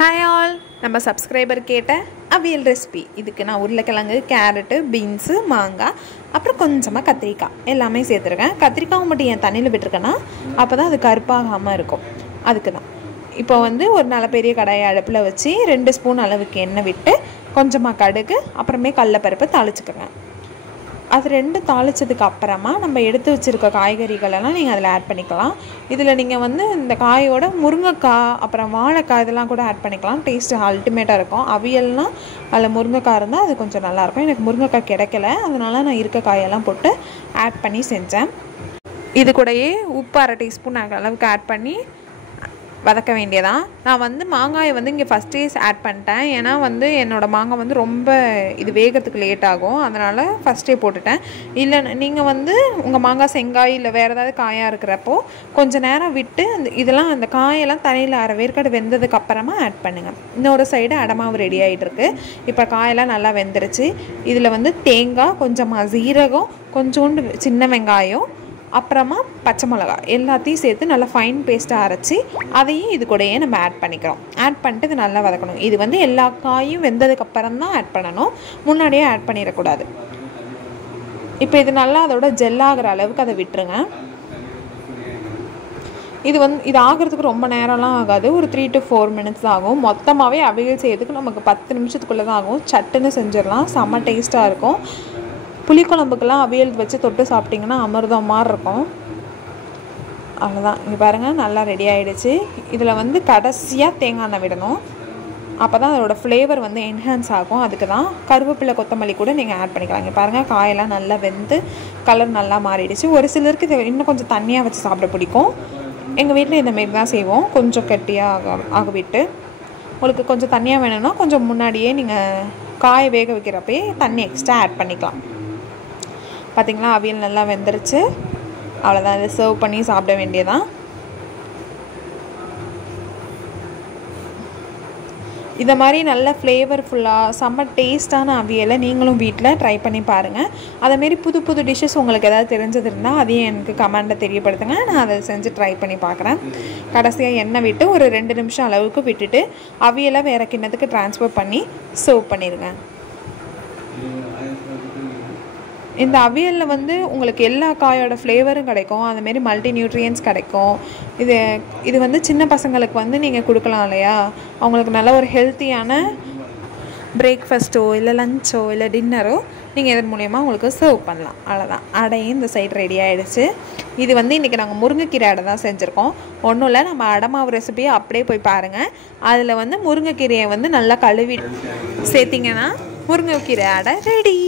Hi all, நம்ம subscriber கேட்ட அவியல் recipe. இதுக்கு நான் உருளைக்கிழங்கு, கேரட்டு, பீன்ஸு, மாங்காய், அப்புறம் கொஞ்சமாக கத்திரிக்காய் எல்லாமே சேர்த்துருக்கேன். கத்திரிக்காவை மட்டும் ஏன் தண்ணியில் விட்டுருக்கேன்னா அப்போ தான் அது கருப்பாகாமல் இருக்கும். அதுக்கு தான். இப்போ ஒரு நல்ல பெரிய கடாயை அடுப்பில் வச்சு 2 ஸ்பூன் அளவுக்கு எண்ணெய் விட்டு கொஞ்சமாக கடுகு, அப்புறமே கடலைப்பருப்பு தாளிச்சுக்கோங்க. அது 2 தாளித்ததுக்கு அப்புறமா நம்ம எடுத்து வச்சுருக்க காய்கறிகளெல்லாம் நீங்கள் அதில் ஆட் பண்ணிக்கலாம். இதில் நீங்கள் இந்த காயோட முருங்கைக்காய், அப்புறம் வாழைக்காய் இதெல்லாம் கூட ஆட் பண்ணிக்கலாம். டேஸ்ட்டு அல்டிமேட்டாக இருக்கும். அவியல்னால் அதில் முருங்கைக்காய் இருந்தால் அது கொஞ்சம் நல்லாயிருக்கும். எனக்கு முருங்கைக்காய் கிடைக்கல, அதனால் நான் இருக்க காயெல்லாம் போட்டு ஆட் பண்ணி செஞ்சேன். இது கூடயே உப்பு 1/2 டீஸ்பூன் அளவுக்கு ஆட் பண்ணி வதக்க வேண்டியதான். நான் மாங்காயை இங்கே ஃபஸ்ட்டே ஆட் பண்ணிட்டேன். ஏன்னா என்னோடய மாங்காய் ரொம்ப இது வேகிறதுக்கு லேட் ஆகும், அதனால் ஃபஸ்ட்டே போட்டுட்டேன். இல்லை நீங்கள் உங்கள் மாங்காய் செங்காய் இல்லை வேறு ஏதாவது காயாக இருக்கிறப்போ கொஞ்சம் நேரம் விட்டு இதெல்லாம் அந்த காயெல்லாம் தண்ணியில் 1/2 வேர்க்கடை வெந்ததுக்கு அப்புறமா ஆட் பண்ணுங்கள். இன்னொரு சைடு அடமாவு ரெடி ஆகிட்டுருக்கு. இப்போ காயெல்லாம் நல்லா வெந்துருச்சு. இதில் தேங்காய், கொஞ்சமாக சீரகம், கொஞ்சோண்டு சின்ன வெங்காயம், அப்புறமா பச்சை மிளகாய் எல்லாத்தையும் சேர்த்து நல்லா ஃபைன் பேஸ்ட்டாக அரைச்சி அதையும் இது கூடயே நம்ம ஆட் பண்ணிக்கிறோம். ஆட் பண்ணிட்டு இது நல்லா வதக்கணும். இது எல்லா காயும் வெந்ததுக்கப்புறம் தான் ஆட் பண்ணணும், முன்னாடியே ஆட் பண்ணிடக்கூடாது. இப்போ இது நல்லா அதோட ஜெல்லாகிற அளவுக்கு அதை விட்டுருங்க. இது ஆகிறதுக்கு ரொம்ப நேரம்லாம் ஆகாது, ஒரு 3 to 4 minutes தான் ஆகும். மொத்தமாகவே அவியல் செய்யறதுக்கு நமக்கு 10 நிமிஷத்துக்குள்ளே தான் ஆகும். சட்டுன்னு செஞ்சிடலாம், செம்ம டேஸ்ட்டாக இருக்கும். புளிக்குழம்புக்கெல்லாம் அவியல் வச்சு தொட்டு சாப்பிட்டிங்கன்னா அமிர்தம் மாதிரி இருக்கும். அவ்வளோதான். இங்கே பாருங்கள், நல்லா ரெடி ஆகிடுச்சு. இதில் கடைசியாக தேங்காய் எண்ணெய் விடணும். அப்போ தான் அதோடய ஃப்ளேவர் என்ஹான்ஸ் ஆகும். அதுக்கு தான் கருவேப்பிலை, கொத்தமல்லி கூட நீங்கள் ஆட் பண்ணிக்கலாம். இங்கே பாருங்கள், காயெல்லாம் நல்லா வெந்து கலர் நல்லா மாறிடுச்சு. ஒரு சிலருக்கு இதை இன்னும் கொஞ்சம் தண்ணியாக வச்சு சாப்பிட பிடிக்கும். எங்கள் வீட்டில் இந்தமாரி தான் செய்வோம், கொஞ்சம் கட்டியாக ஆக விட்டு. உங்களுக்கு கொஞ்சம் தண்ணியாக வேணும்னா கொஞ்சம் முன்னாடியே நீங்கள் காயை வேக வைக்கிறப்பே தண்ணி எக்ஸ்ட்ரா ஆட் பண்ணிக்கலாம். பார்த்திங்களா, அவியல் நல்லா வெந்துருச்சு. அவ்வளோதான், இதை சர்வ் பண்ணி சாப்பிட வேண்டியதான். இந்த மாதிரி நல்ல ஃப்ளேவர்ஃபுல்லாக செம்ம டேஸ்ட்டான அவியலை நீங்களும் வீட்டில் ட்ரை பண்ணி பாருங்கள். அதேமாரி புது புது டிஷ்ஷஸ் உங்களுக்கு ஏதாவது தெரிஞ்சது இருந்தால் அதையும் எனக்கு கமெண்ட்டில் தெரியப்படுத்துங்க. நான் அதை செஞ்சு ட்ரை பண்ணி பார்க்குறேன். கடைசியாக எண்ணெய் விட்டு ஒரு 2 நிமிஷம் அளவுக்கு விட்டுட்டு அவியலை வேறு கிண்ணத்துக்கு ட்ரான்ஸ்ஃபர் பண்ணி சர்வ் பண்ணிடுங்க. இந்த அவியலில் உங்களுக்கு எல்லா காயோட ஃப்ளேவரும் கிடைக்கும். அதுமாரி மல்டி நியூட்ரியன்ஸ் கிடைக்கும். இது சின்ன பசங்களுக்கு நீங்கள் கொடுக்கலாம் இல்லையா, அவங்களுக்கு நல்ல ஒரு ஹெல்த்தியான பிரேக்ஃபாஸ்ட்டோ இல்லை லஞ்சோ இல்லை டின்னரோ நீங்கள் இதன் மூலயமா உங்களுக்கு சர்வ் பண்ணலாம். அவ்வளோதான், அடையும் இந்த சைடு ரெடி ஆகிடுச்சு. இது இன்றைக்கி நாங்கள் முருங்கைக்கீரை அடை தான் செஞ்சுருக்கோம். ஒன்றும் இல்லை, நம்ம அடமாவு ரெசிபியை அப்படியே போய் பாருங்கள். அதில் முருங்கைக்கீரையை நல்லா கழுவி சேர்த்திங்கன்னா முருங்கைக்கீரை அடை ரெடி.